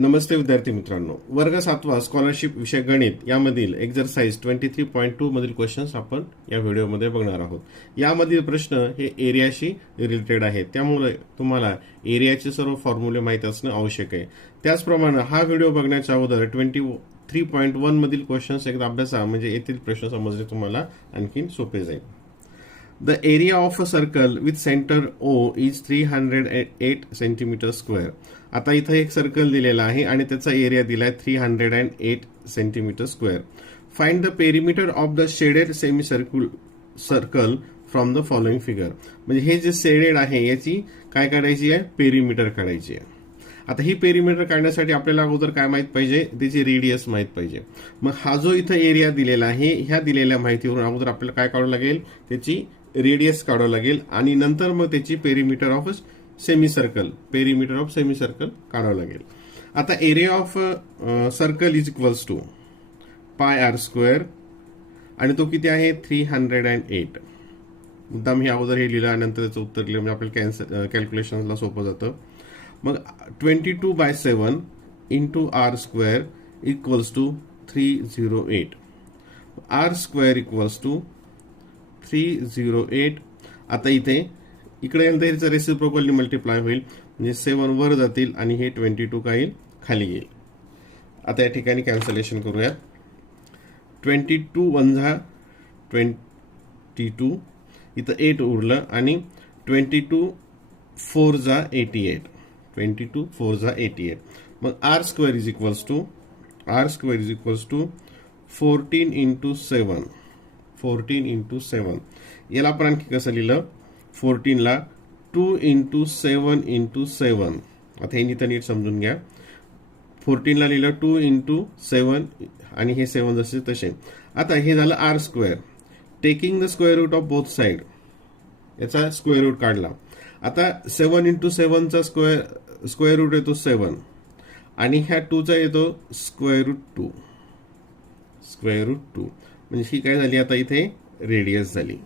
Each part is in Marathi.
नमस्ते विद्यार्थी मित्रांनो, वर्ग 7वा स्कॉलरशिप विषय गणित यामधील एक्झरसाइज 23.2 मधील क्वेश्चन्स आपण या व्हिडिओमध्ये बघणार आहोत. यामधील प्रश्न हे एरियाशी रिलेटेड आहेत, त्यामुळे तुम्हाला एरियाचे सर्व फॉर्म्युले माहीत असणे आवश्यक आहे. त्याचप्रमाणे हा व्हिडिओ बघण्याच्या अगोदर 23.1 मधील क्वेश्चन्स एकदा अभ्यासा, म्हणजे येथील प्रश्न समजले तुम्हाला आणखी सोपे जाईल. The area of a circle with center O is 308 centimeter square. आता इथं एक सर्कल दिलेला आहे आणि त्याचा एरिया दिलाय 308 centimetre square. Find the perimeter of the shaded semi circle from the following figure. म्हणजे हे जे शेडेड आहे याची काय काढायची आहे, पेरिमीटर काढायची आहे. आता ही पेरिमीटर काढण्यासाठी आपल्याला अगोदर काय माहित पाहिजे, त्याची रेडियस माहित पाहिजे. मग हा जो इथं एरिया दिलेला आहे, ह्या दिलेल्या माहितीवरून अगोदर आपल्याला काय काढावं लागेल, त्याची रेडियस काढावं लागेल आणि नंतर मग त्याची पेरिमीटर ऑफ सेमी सर्कल काढावं लागेल. आता area of circle is equals to pi r square आणि तो किती आहे, 308. मुद्दाम हे अगोदर हे लिहिलं, नंतर त्याचं उत्तर लिहिलं म्हणजे आपल्याला कॅल्क्युलेशनला सोपं जातं. मग 22/7 into r square equals to 308. R square equals to 308. आता इकडे याचं रेसिप्रोकलनी मल्टिप्लाय होईल, म्हणजे 7 वर जातील आणि हे 22 काही खाली येईल. आता या ठिकाणी कॅन्सलेशन करूयात. 22 वंजा 22, इथं 8 उरलं आणि 22 4 जा 88. 22 4 जा 88. मग r square is equals to 14 into 7. 14 into 7. याला आपण आणखी कसं लिहिलं, 14 ला 2 इंटू 7 इंटू 7. आता हे नीट समजून घ्या. 14 ला लिहिलं 2 इंटू 7 आणि हे 7 जसे तसे. आता हे झालं r square. Taking the square root of both side, याचा स्क्वेअर रूट काढला. आता 7 इंटू 7चा स्क्वेअर रूट येतो 7 आणि ह्या 2चा येतो स्क्वेअर रूट 2. म्हणजे ही काय झाली, आता इथे रेडियस झाली,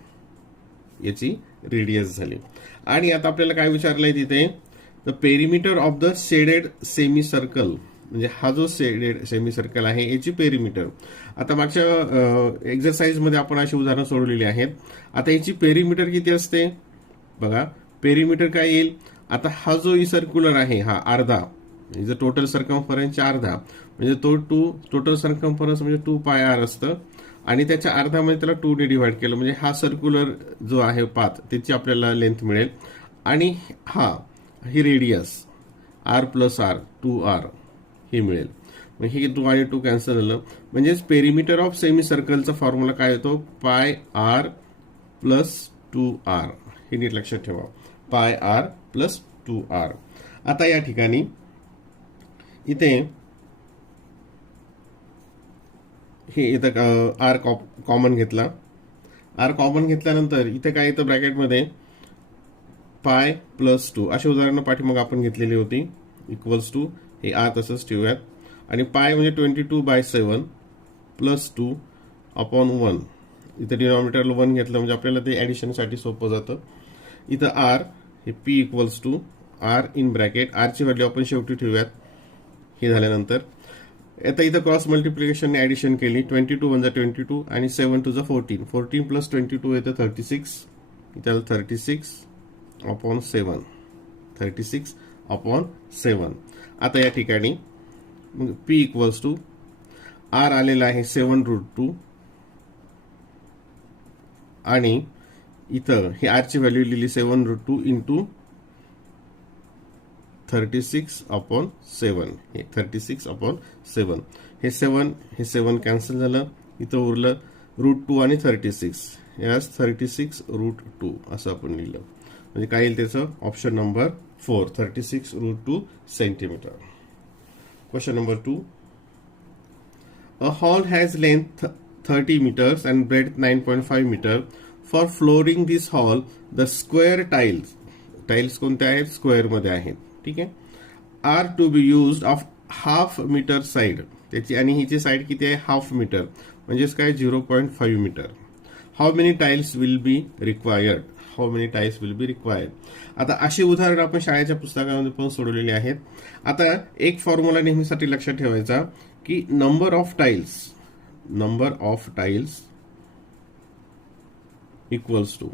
याची रेडियस झाली. आणि आता आपल्याला काय विचारलंय तिथे, the perimeter of the shaded semi circle, म्हणजे हा जो शेडेड सेमी सर्कल आहे याची पेरिमीटर. आता मागच्या एक्झरसाइज मध्ये आपण अशी उदाहरणं सोडवलेली आहेत. आता याची पेरिमीटर किती असते बघा, पेरिमीटर काय येईल. आता हा जो सर्क्युलर आहे हा अर्धा, म्हणजे टोटल सर्कम्फरन्सच्या अर्धा, म्हणजे तो टोटल सर्कम्फरन्स म्हणजे 2 पाय आर असतं आणि त्याच्या अर्धामध्ये त्याला 2 ने डिवाइड केलं, म्हणजे हा सर्क्युलर जो आहे पाथ त्याची आपल्याला लेंथ मिळेल. आणि ही radius r plus r 2r हे मिळेल. मग हे 2 आणि 2 कॅन्सल झालं, म्हणजेच पेरिमीटर ऑफ सेमी सर्कलचा फॉर्म्युला काय येतो, पाय आर प्लस 2r. हे नीट लक्षात ठेवा, पाय आर प्लस 2r. आता या ठिकाणी इथे आर कॉमन घेतला. आर कॉमन घेतल्यानंतर इथे काय येतं ब्रॅकेटमध्ये, पाय प्लस 2. अशी उदाहरणं पाठीमाग आपण घेतलेली होती. इक्वल्स टू हे आर तसंच ठेवूयात आणि पाय म्हणजे 22/7 प्लस 2 अपॉन 1. इथे डिनॉमिनेटरला 1 घेतलं म्हणजे आपल्याला ते ऍडिशनसाठी सोपं जातं. इथं आर हे p equals to r in bracket, आरची व्हॅल्यू आपण शेवटी ठेवूयात. हे झाल्यानंतर आता इथं क्रॉस मल्टिप्लिकेशनने ऍडिशन केली. 22 वजा 22 आणि 7 टू 14. 14 प्लस 22 येतं 36. इथं 36 अपॉन 7. 36 अपॉन 7. आता या ठिकाणी मग पी इक्वल्स टू आर आलेला आहे 7√2 आणि इथं हे आरची व्हॅल्यू लिहिली 7√2 इंटू 36 अपॉन 7. हे 36 अपॉन 7. हे 7 कॅन्सल झालं. इथं उरलं √2 आणि 36. यास 36√2 असं आपण लिहिलं, म्हणजे काय येईल त्याचं, option number 4, 36√2 centimetre. Question number 2. A hall has length 30 meters and breadth 9.5 meter. For flooring this hall the square tiles कोणत्या आहेत, स्क्वेअर मध्ये आहेत. ठीक आहे. Are to be used of ½ metre side, त्याची आणि हिची साइड किती आहे, ½ मीटर, म्हणजेच काय 0.5 metre. How many tiles will be required. How many tiles will be required. आता अशी उदाहरणं आपण शाळेच्या पुस्तकामध्ये पण सोडवलेली आहेत. आता एक फॉर्म्युला नेहमीसाठी लक्षात ठेवायचा की number of tiles equals to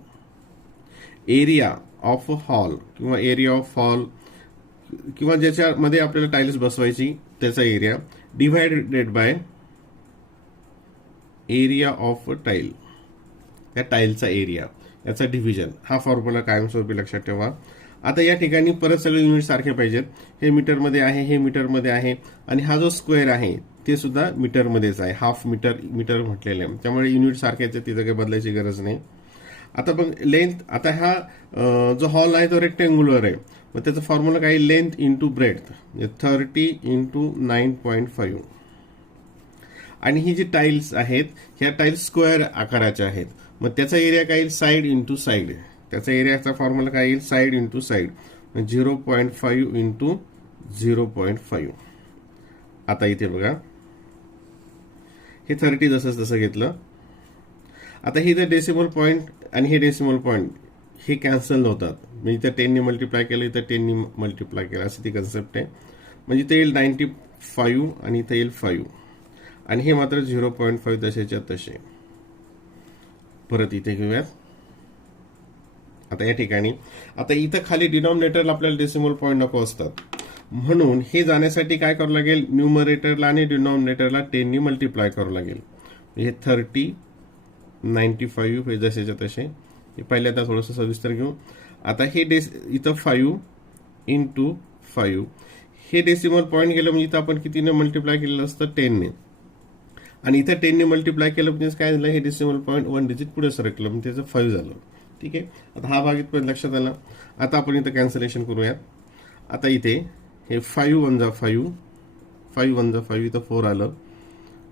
area of hall किंवा एरिया ऑफ हॉल किंवा ज्याच्यामध्ये आपल्याला टाईल्स बसवायची त्याचा area divided by area of tile, त्या टाईलचा एरिया, याचा डिव्हिजन. हा फॉर्म्युला कायमस्वरूपी लक्षात ठेवा. आता या ठिकाणी परत सगळे युनिट सारखे पाहिजेत. हे मीटरमध्ये आहे, हे मीटरमध्ये आहे आणि हा जो स्क्वेअर आहे ते सुद्धा मीटरमध्येच आहे. हाफ मीटर म्हटलेलं आहे, त्यामुळे युनिट सारखेच आहे, तिथं काही बदलायची गरज नाही. आता बघ लेंथ, आता हा जो हॉल आहे तो रेक्टँग्युलर आहे, मग त्याचा फॉर्म्युला काय, लेंथ इंटू ब्रेड्थ, 30 इंटू 9.5. आणि ही जी टाईल्स आहेत ह्या टाईल्स स्क्वेअर आकाराच्या आहेत, मग त्याचा एरिया काय येईल, साईड इंटू साईड. त्याचा एरियाचा फॉर्म्युला काय येईल, साईड इंटू साईड, 0.5 इंटू 0.5. आता इथे बघा हे 30 जसं तसं घेतलं. आता हे जर डेसिमल पॉईंट आणि हे डेसिमल पॉईंट हे कॅन्सल होतात, म्हणजे इथं 10 ने मल्टिप्लाय केलं, इथं 10 ने मल्टिप्लाय केलं, अशी ती कन्सेप्ट आहे. म्हणजे इथे येईल 95 आणि इथं येईल 5 आणि हे मात्र 0.5 तसेच्या तसे. परत इथे घेऊयात. आता या ठिकाणी आता इथं खाली डिनॉमिनेटरला आपल्याला डेसिमल पॉईंट नको असतात, म्हणून हे जाण्यासाठी काय करावं लागेल, न्यूमरेटरला आणि डिनॉमिनेटरला 10 ने मल्टिप्लाय करावं लागेल. हे 30 95 हे जसेच्या तसे. हे पहिल्यांदा थोडंसं सविस्तर घेऊ. आता हे इथं 5 इंटू 5, हे डेसिमल पॉईंट गेलं म्हणजे इथं आपण कितीने मल्टिप्लाय केलेलं असतं, 10 ने, आणि इथं 10 ने मल्टिप्लाय केलं म्हणजे काय झालं, हे डेसिमल पॉईंट 1 डिजिट पुढे सरकलं म्हणजे त्याचं 5 झालं. ठीक आहे. आता हा भाग इथपर्यंत लक्षात आला. आता आपण इथं कॅन्सलेशन करूयात. आता इथे हे 5 1 जा 5, 5 1 जा 5, इथं 4 आलं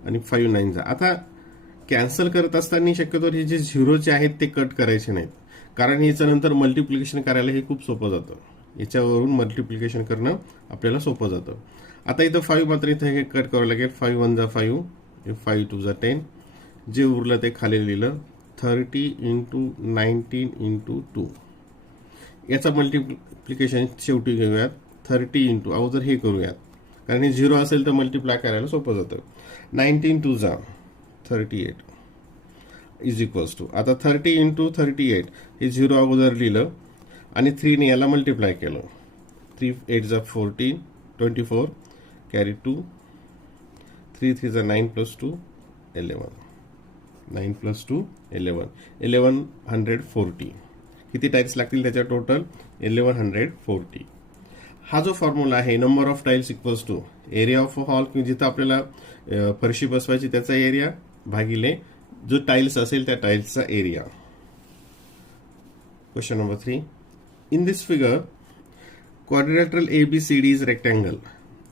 आणि 5 9 जा. आता कॅन्सल करत असताना शक्यतो हे जे झिरोचे आहेत ते कट करायचे नाहीत, कारण याच्या नंतर मल्टिप्लिकेशन करायला हे खूप सोपं जातं. याच्यावरून मल्टिप्लिकेशन करणं आपल्याला सोपं जातं. आता इथं 5 मात्र इथं हे कट करावं लागेल. 5 1 जा 5, 5 2 जा 10, जे उरलं ते खाली लिहिलं, 30 इंटू 19 इंटू 2. याचा मल्टिप्लिकेशन शेवटी घेऊयात, 30 इंटू अगोदर हे करूयात, कारण हे 0 असेल तर मल्टिप्लाय करायला सोपं जातं. 19 2 जा 38 इज इक्वल्स टू, आता 30 इंटू 38 हे 0 अगोदर लिहिलं आणि 3 ने याला मल्टिप्लाय केलं. 3 8 जा 14, 24 कॅरी 2, 3 3 जा 9 प्लस 2 11, 9 प्लस 2 11, 1140. किती टाईल्स लागतील त्याच्या टोटल, 1140. हा जो फॉर्म्युला आहे, number of tiles equals to area of hall, किंवा जिथं आपल्याला फरशी बसवायची त्याचा एरिया भागिले जो टाईल्स असेल त्या टाईल्सचा area. Question number 3. In this figure quadrilateral ABCD is rectangle.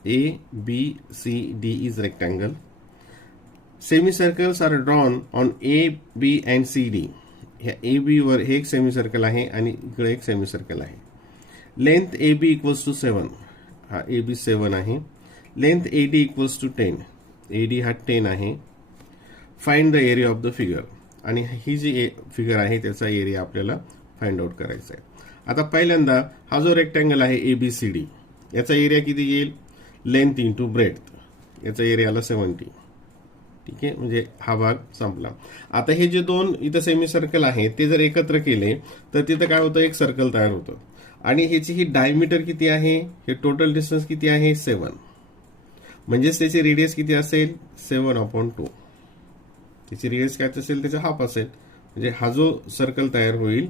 ABCD is rectangle. Semicircles are drawn on A, B and CD. ह्या AB वर हे एक सेमीसर्कल आहे आणि इकडे एक सेमीसर्कल आहे. लेंथ AB इक्वल्स टू 7, हा AB 7 आहे. Length AD equals to 10, AD हा 10 आहे. Find the area of the figure, आणि ही जी फिगर आहे त्याचा एरिया आपल्याला फाइंड आउट करायचा आहे. आता पहिल्यांदा हा जो रेक्टँगल आहे ABCD, याचा एरिया किती येईल, लेंथ इंटू ब्रेड्थ, याचा एरियाला 70. ठीक आहे, म्हणजे हा भाग संपला. आता हे जे दोन इथं सेमी सर्कल आहे ते जर एकत्र केले तर तिथं काय होतं, एक सर्कल तयार होतं. आणि ह्याची ही डायमीटर किती आहे, हे टोटल डिस्टन्स किती आहे, 7. म्हणजेच त्याची रेडियस किती असेल, 7/2. त्याची रेडियस काय असेल, त्याचा हाफ असेल. म्हणजे हा जो सर्कल तयार होईल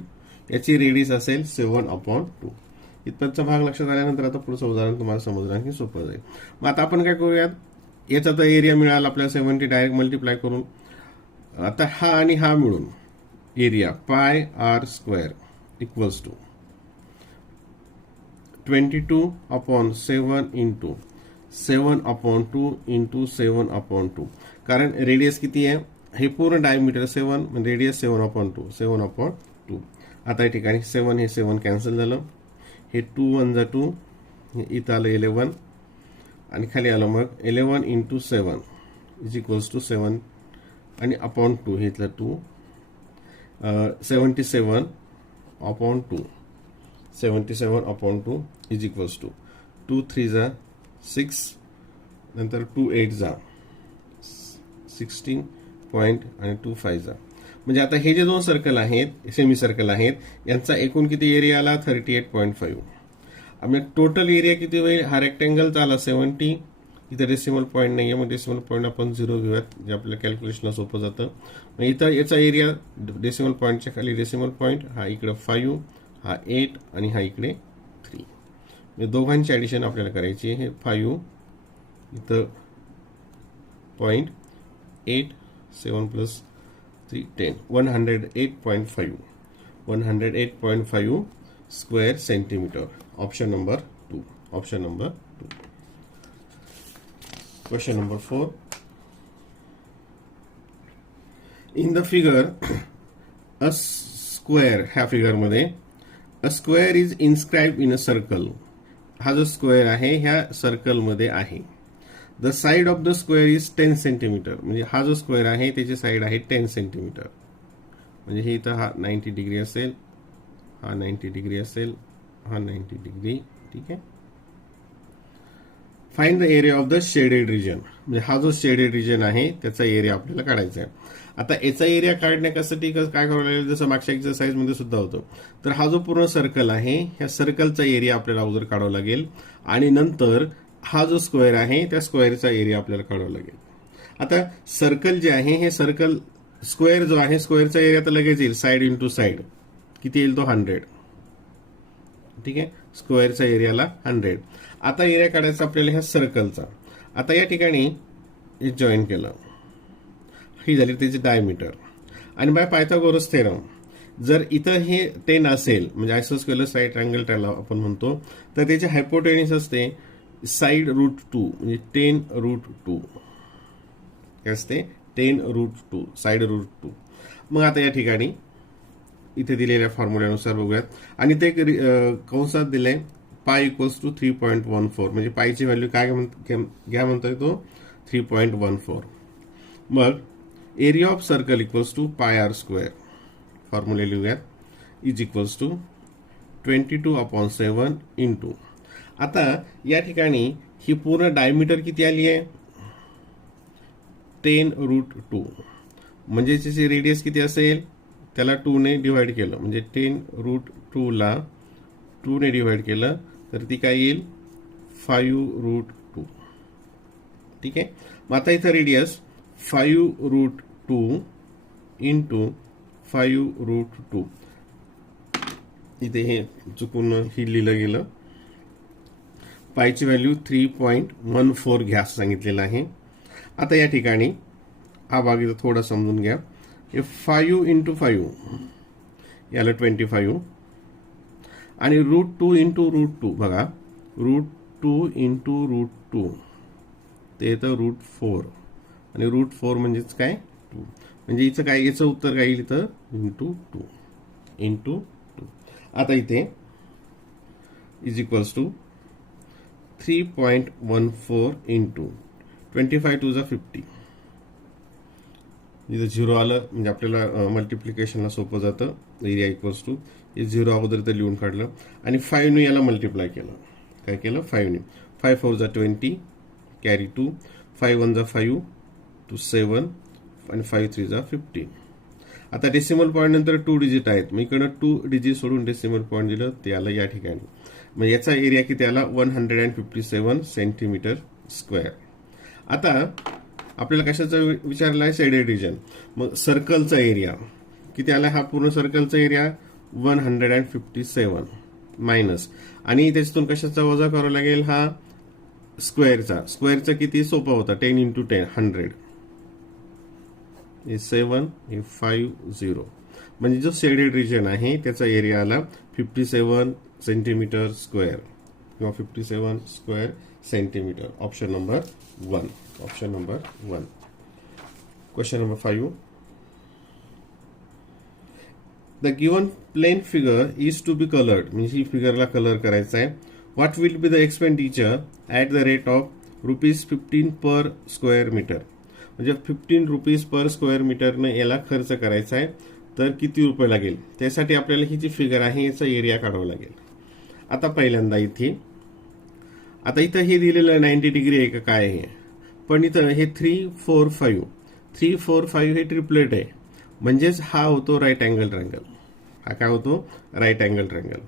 याची रेडियस असेल 7/2. इथपर्यंतचा भाग लक्षात आल्यानंतर आता पुढचं उदाहरण तुम्हाला समजणं आणखी सोपं जाईल. मग आता आपण काय करूयात, याचा तर एरिया मिळाला आपल्याला 70 डायरेक्ट मल्टिप्लाय करून. आता हा आणि हा मिळून area pi r square equals to 22/7 into 7/2 into 7/2. कारण रेडियस किती आहे, हे पूर्ण डायमीटर 7, रेडियस 7/2, 7/2. आता या ठिकाणी 7 हे 7 कॅन्सल झालं. हे 2 1 जा 2, इथं आलं 11 आणि खाली आलं मग 11 इंटू 7 इज इक्वल्स टू 7 आणि अपॉन 2, हे इथलं 2, 77 upon 2, 77 upon 2 is equals to 2 3 जा 6, नंतर 2 8 जा 16 पॉईंट आणि 2 5 जा. म्हणजे आता हे जे दोन सर्कल आहेत, सेमी सर्कल आहेत, यांचा एकूण किती एरिया आला 38.5. आम्ही टोटल एरिया किती होईल, हा रेक्टँगलचा आला 70. इथं डेसिमल पॉईंट नाही आहे, मग डेसिमल पॉईंट आपण 0 घेऊयात, जे आपल्या कॅल्क्युलेशनला सोपं जातं. मग इथं याचा एरिया डेसिमल पॉईंटच्या खाली डेसिमल पॉईंट, हा इकडे 5, हा 8 आणि हा इकडे 3. म्हणजे दोघांची ॲडिशन आपल्याला करायची आहे. हे 5 इथं point 8, 7 plus 3 10, 108.5, 108.5 square centimetre. Option number 2. Option number 2. Question number 4. In the figure, a square, ह्या फिगर मध्ये a square is inscribed in a circle. हा जो स्क्वेअर आहे ह्या सर्कल मध्ये आहे. The side of the square is 10 centimetre. म्हणजे हा जो स्क्वेअर आहे त्याची साइड आहे 10 सेंटीमीटर. म्हणजे हे इथं हा 90 डिग्री असेल, हा 90 डिग्री असेल, हा 90 डिग्री. ठीक आहे. Find the area of the shaded region. म्हणजे हा जो शेडेड रिजन आहे त्याचा एरिया आपल्याला काढायचा आहे. आता याचा एरिया काढण्यासाठी काय करावं लागेल, जसं मागच्या एक्सरसाइज मध्ये सुद्धा होतं. तर हा जो पूर्ण सर्कल आहे ह्या सर्कलचा एरिया आपल्याला अगोदर काढावा लागेल आणि नंतर हा जो स्क्वेअर आहे त्या स्क्वेअरचा एरिया आपल्याला काढावा लागेल. आता सर्कल जे आहे हे सर्कल, स्क्वेअर जो आहे स्क्वेअरचा एरिया तर लगेच येईल, साइड इंटू साइड किती येईल तो 100. ठीक आहे. स्क्वेअरच्या एरियाला 100. आता एरिया काढायचा आपल्याला ह्या सर्कलचा. आता या ठिकाणी जॉईन केलं, ही झाली त्याची डायमीटर. आणि बाय पायथागोरस थेरम जर इथं हे 10 असेल, म्हणजे आयसोस्केलस राईट अँगल त्याला आपण म्हणतो, तर त्याची हायपोटेनिस असते साइड रूट 2, म्हणजे 10 रूट 2 काय असते, 10 रूट 2, साइड रूट 2. मग आता या ठिकाणी इथे दिलेल्या फॉर्म्युल्यानुसार बघूयात. आणि ते कंसात दिलंय पाय इक्वल्स टू 3.14. म्हणजे पायची व्हॅल्यू काय घ्या म्हणतोय तो 3.14. मग area of circle equals to pi r square. Formula लिहूयात, इज इक्वल्स टू 22/7 इंटू. आता या ठिकाणी ही पूर्ण डायमीटर किती आली आहे 10 रूट 2. म्हणजे त्याची रेडियस किती असेल, त्याला 2 ने डिवाइड केलं, म्हणजे 10 रूट 2 ला 2 ने डिवाइड केलं तर ती काय येईल 5 रूट 2. ठीक आहे. मग आता इथं रेडियस 5 रूट 2 इंटू 5 रूट 2. इथे हे चुकून ही लिहिलं गेलं. पायची व्हॅल्यू 3.14 घ्या असं सांगितलेलं आहे. आता या ठिकाणी हा भाग इथं थोडा समजून घ्या. हे 5 इंटू 5 याला 25 आणि रूट 2 इंटू रूट 2 बघा, रूट 2 इंटू रूट 2 ते येतं रूट 4 आणि रूट 4 म्हणजेच काय 2. म्हणजे इथं काय, याचं उत्तर काय येईल इथं इंटू 2 इंटू 2. आता इथे इज इक्वल्स टू 3.14 इंटू 25 2 जा 50. इथं 0 आलं म्हणजे आपल्याला मल्टिप्लिकेशनला सोपं जातं. एरिया इक्वल्स टू हे 0 अगोदर तर लिहून काढलं आणि 5 ने याला मल्टिप्लाय केलं. काय केलं 5 ने. 5 4 जा 20 कॅरी 2, 5 1 जा 5 2 7 आणि 5 3 जा 15. आता डेसिमल पॉईंट नंतर 2 डिजिट आहेत, मग इकडं 2 डिजिट सोडून डेसिमल पॉईंट दिलं ते आलं या ठिकाणी. मग याचा एरिया किती आला 157 सेंटीमीटर स्क्वेअर. आता आपल्याला कशाचा विचारला आहे शेडेड रिजन. मग सर्कलचा एरिया किती आला, हा पूर्ण सर्कलचा एरिया 157 मायनस आणि त्याच्यातून कशाचा वजा करावा लागेल, हा स्क्वेअरचा किती सोपा होता 10 इंटू 10 100. हे 7 हे 5 0. म्हणजे जो शेडेड रिजन आहे त्याचा एरिया आला 57 सेंटीमीटर स्क्वेअर किंवा 57 square centimetre. Option number 1. Option number 1. Question number 5. The given plane figure is to be coloured. म्हणजे ही फिगरला कलर करायचा आहे. What will be the expenditure at the rate of ₹15 per square metre. म्हणजे 15 रुपीज पर स्क्वेअर मीटरनं याला खर्च करायचा आहे. तर किती रुपये लागेल, त्यासाठी आपल्याला ही जी फिगर आहे याचा एरिया काढावा लागेल. आता पहिल्यांदा इथे आता इथं हे दिलेलं 90 डिग्री आहे का काय आहे, पण इथं हे 345 हे ट्रिपलेट आहे, म्हणजेच हा होतो राईट अँगल ट्रायंगल. हा काय होतो, राईट अँगल ट्रायंगल.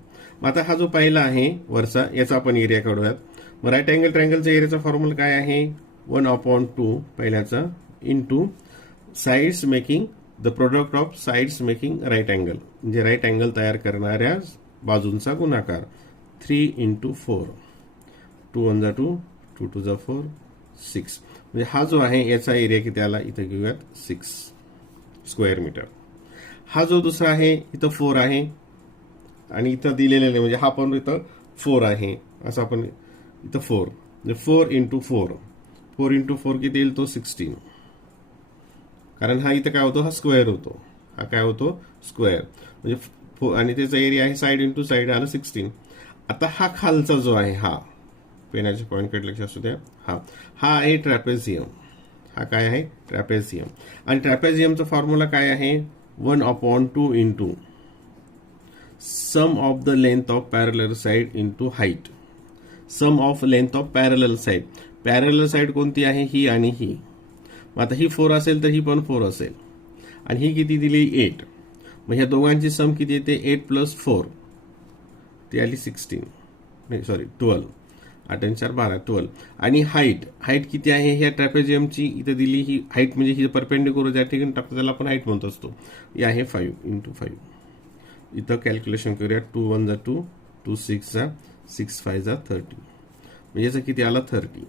मग आता हा जो पहिला आहे वरचा याचा आपण एरिया काढूयात. मग राईट अँगल ट्रायंगलचा एरियाचा फॉर्म्युला काय आहे, 1/2 पहिल्याचा into sides making the product of sides making right angle, म्हणजे राईट अँगल तयार करणाऱ्या बाजूंचा गुणाकार. 3 × 4, 2 × 2, 2 × 4, 6. म्हणजे हा जो आहे याचा एरिया किती आला, इथं घेऊयात 6 स्क्वेअर मीटर. हा जो दुसरा आहे इथं 4 आहे आणि इथं दिलेलं नाही, म्हणजे हा पण इथं 4 आहे, असं आपण इथं 4 म्हणजे 4 × 4 किती येईल, तो 16. कारण हा इथं काय होतो, हा स्क्वेअर होतो, हा काय होतो स्क्वेअर, म्हणजे आणि त्याचा एरिया आहे साइड इंटू साइड आलं 16. आता हा खालचा जो आहे, हा पेनाच्या पॉईंटकडे लक्ष असू द्या, हा आहे ट्रॅपेझियम. हा काय आहे, ट्रॅपेझियम. आणि ट्रॅपेझियमचा फॉर्म्युला काय आहे, 1/2 into sum of the length of parallel side into height. Sum of length of parallel side, parallel side कोणती आहे, ही आणि ही. मग आता ही 4 असेल तर ही पण 4 असेल, आणि ही किती दिली 8. मग ह्या दोघांची सम किती येते, 8 + 4 ती आली 16, नाही सॉरी 12, 8 × 4 12, 12. आणि हाईट किती आहे ह्या ट्रॅपेझियमची, इथं दिली ही हाईट, म्हणजे ही परपेंडिक्युलर ज्या ठिकाणी टाकतो त्याला आपण हाईट म्हणत असतो, ही आहे 5 × 5. इथं कॅल्क्युलेशन करूया, 2 × 1 = 2, 2 × 6 = 6 × 5 = 30. म्हणजे याचा किती आला 30.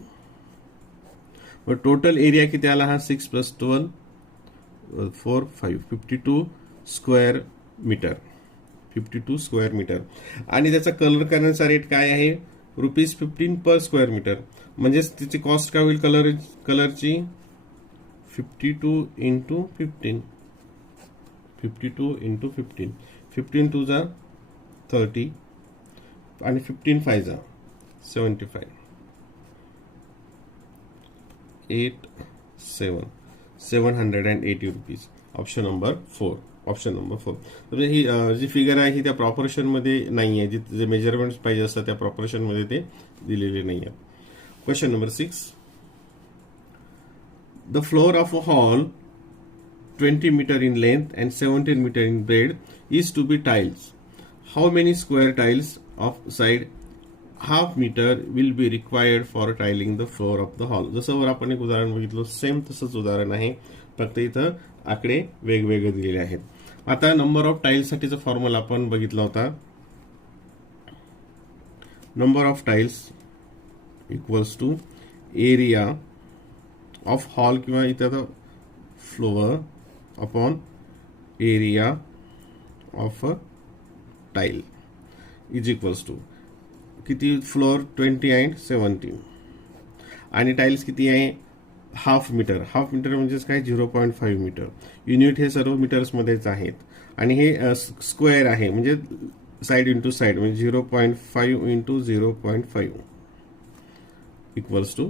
मग टोटल एरिया किती आला, हा 6 + 12 4 5 52 स्क्वेअर मीटर, 52 स्क्वेअर मीटर. आणि त्याचा कलर करण्याचा रेट काय आहे, ₹15 पर स्क्वेअर मीटर. म्हणजेच त्याची कॉस्ट काय होईल कलरची, 52 × 15, 52 × 15, 15 2 = 30 आणि 15 5 = 75, 780 रुपीज. Option number 4. तर ही जी फिगर आहे ही त्या प्रॉपोर्शन मध्ये नाही आहे, जे मेजरमेंट्स पाहिजे असतात त्या प्रॉपोर्शन मध्ये ते दिलेले नाही आहेत. Question number 6. The floor of a hall 20 meter in length and 17 meter in breadth is to be tiles. How many square tiles of side ½ meter will be required for tiling the floor of the hall? जसं वर आपण एक उदाहरण बघितलं, सेम तसंच उदाहरण आहे, फक्त इथं आकडे वेगवेगळे दिलेले आहेत. आता नंबर ऑफ टाइल्स साठीचा फॉर्म्युला आपण बघितला होता. Number of tiles equals to area of hall किंवा इथं floor upon area of a tile is equals to किती, फ्लोअर 20 and 17 आणि टाइल्स किती आहे, ½ मीटर. ½ मीटर म्हणजेच काय, 0.5 मीटर. युनिट हे सर्व मीटर्समध्येच आहेत आणि हे स्क्वेअर आहे, म्हणजे साइड इंटू साइड, म्हणजे 0.5 इंटू 0.5 इक्वल्स टू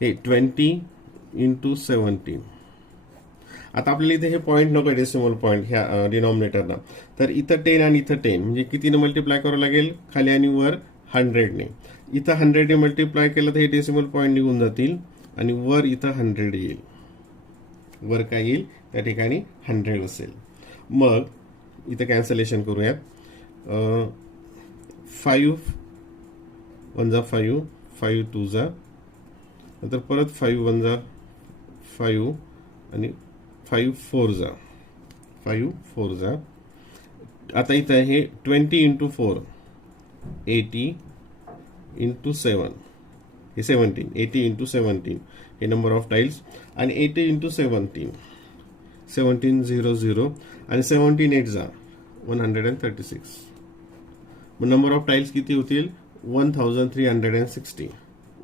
हे 20 × 17. आता आपल्याला इथे हे पॉईंट नको, डेसिमल पॉईंट ह्या डिनॉमिनेटरला, तर इथं 10 आणि इथं 10, म्हणजे कितीने मल्टिप्लाय करावं लागेल, खाली आणि वर 100ने. इथं 100ने मल्टिप्लाय केलं तर हे डेसिमल पॉईंट निघून जातील आणि वर इथं 100 येईल, वर काय येईल त्या ठिकाणी 100 असेल. मग इथं कॅन्सलेशन करूयात, 5 1 = 5, 5 2 = नंतर परत 5 1 = 5 आणि 5 4 = 5 4 = आता इथं हे 20 × 4 80 × 7 हे 17, 80 × 17 हे नंबर ऑफ टाइल्स, आणि 80 × 17 17 0 0 आणि 17 8 = 136. मग नंबर ऑफ टाइल्स किती होतील, 1360.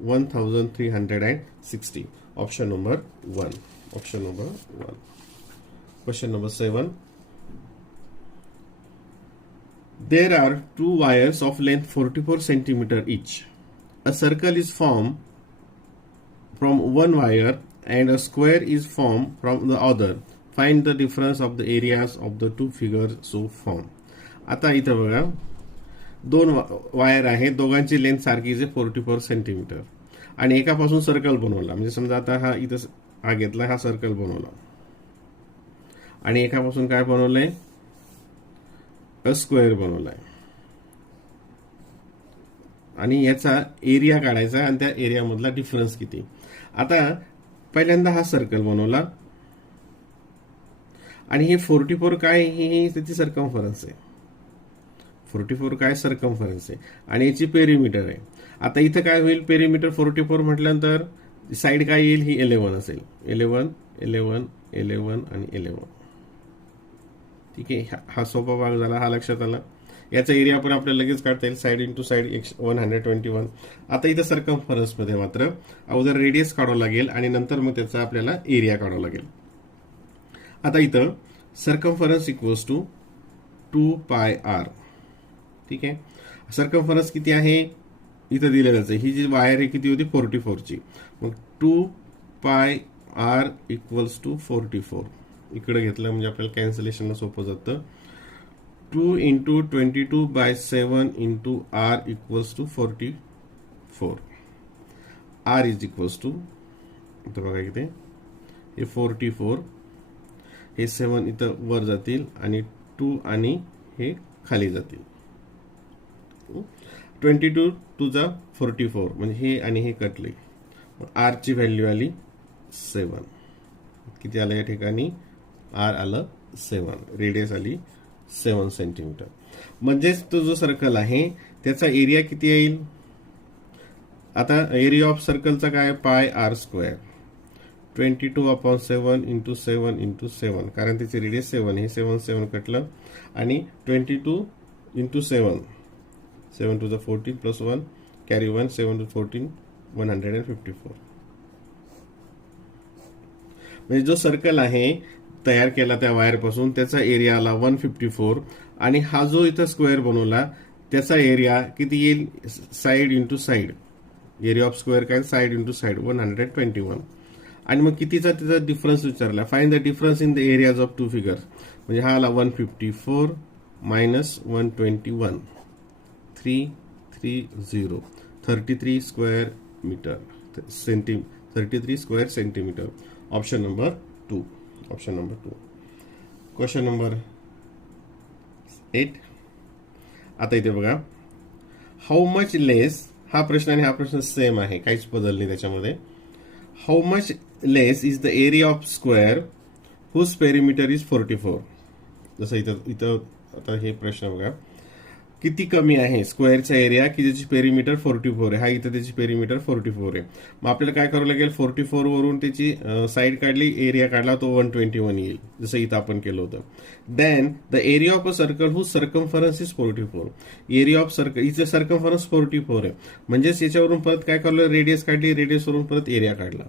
1360. Option number 1. Option number 1. Question number 7. There are 2 wires of length 44 centimeter each. A circle is formed from one wire and a square is formed from the other. Find the difference of the areas of the two figure so form. आता इथं बघा दोन वायर आहेत, दोघांची लेंथ सारखीच आहे 44 सेंटीमीटर आणि एकापासून सर्कल बनवला. म्हणजे समजा आता हा इथं हा घेतला, हा सर्कल बनवला आणि एकापासून काय बनवलंय, अ स्क्वेअर बनवलाय आणि याचा एरिया काढायचा आणि त्या एरिया मधला डिफरन्स किती. आता पहिल्यांदा हा सर्कल बनवला आणि हे 44 काय, ही त्याची सर्कम्फरन्स आहे. 44 काय सर्कम्फरन्स आहे आणि याची पेरिमीटर आहे. आता इथं काय होईल, पेरिमीटर 44 म्हटल्यानंतर साइड काय येईल, ही 11 असेल. 11 11 11 आणि 11. ठीक आहे, हा सोपा भाग झाला, हा लक्षात आला. याचा एरिया पण आपल्याला लगेच काढता येईल, साइड इंटू साइड 121. आता इथं सर्कम्फरन्स मध्ये मात्र अगोदर रेडियस काढावं लागेल आणि नंतर मग त्याचा आपल्याला एरिया काढावा लागेल. आता इथं सर्कम्फरन्स इक्वल्स टू 2πr. ठीक आहे, सर्कम्फरन्स किती आहे इथं दिलेलंच आहे. ही जी वायर आहे किती होती, 44 ची. मग 2πr इक्वल्स टू 44 इकडे घेतलं म्हणजे आपल्याला कॅन्सलेशनला सोपं जातं. 2 into 22/7 into r equals to 44. r is equals to, इथं बघा इथे हे 44, हे 7 इथं वर जातील आणि 2 आणि हे खाली जातील. 22 टू जा 44 म्हणजे हे आणि हे कटले. r ची व्हॅल्यू आली 7. किती आलं या ठिकाणी, r आलं 7, रेडियस आली 7 सेंटीमीटर. म्हणजेच तो जो सर्कल आहे त्याचा एरिया किती येईल. आता एरिया ऑफ सर्कलचा काय, πr². 22/7 इंटू 7 इंटू 7, कारण त्याचे रेडियस 7, हे 7 7 कटलं आणि 22 into 7, 7 to the 14 plus 1 carry 1, 7 to 14 154. म्हणजे जो सर्कल आहे तयार केला त्या वायर पासून त्याचा एरिया आला 154 आणि हा जो इथं स्क्वेअर बनवला त्याचा एरिया किती येईल, side into side. Area of square काय, साइड इंटू साइड 121. आणि मग कितीचा त्याचा डिफरन्स विचारला, find the difference in the areas of two figures. म्हणजे हा आला 154 minus 121, 330, 33 square metre 33 square centimetre. Option number 2. Option number 2. Question number 8. आता इथे बघा, हाऊ मच लेस, हा प्रश्न आणि हा प्रश्न सेम आहे, काहीच बदल नाही त्याच्यामध्ये. How much less is the area of square whose perimeter is 44. जसं इथं आता हे प्रश्न बघा, किती कमी आहे स्क्वेअरचा एरिया की ज्याची पेरिमीटर 44 आहे. हा इथं त्याची पेरिमीटर 44 आहे. मग आपल्याला काय करावं लागेल, 44 वरून त्याची साइड काढली, एरिया काढला, तो 121 येईल, जसं इथं आपण केलं होतं. Then the area of a circle whose circumference is 44. Area of circle, इथे सर्कम्फरन्स 44 आहे, म्हणजेच याच्यावरून परत काय करलं, रेडियस काढली, रेडियस वरून परत एरिया काढला,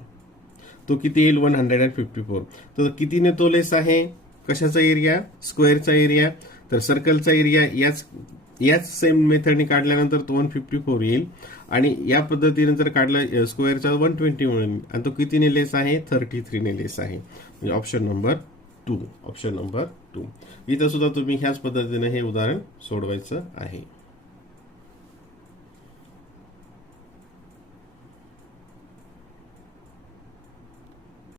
तो किती येईल 154. तर कितीने तो लेस आहे, कशाचा एरिया, स्क्वेअरचा एरिया. तर सर्कलचा एरिया याच सेम मेथडने काढल्यानंतर तो 154 येईल आणि या पद्धतीने जर काढला स्क्वेअरचा 120 म्हणून, आणि तो कितीने लेस आहे, 33 ने लेस आहे. म्हणजे ऑप्शन नंबर 2. Option number 2. इथं सुद्धा तुम्ही ह्याच पद्धतीने हे उदाहरण सोडवायचं आहे.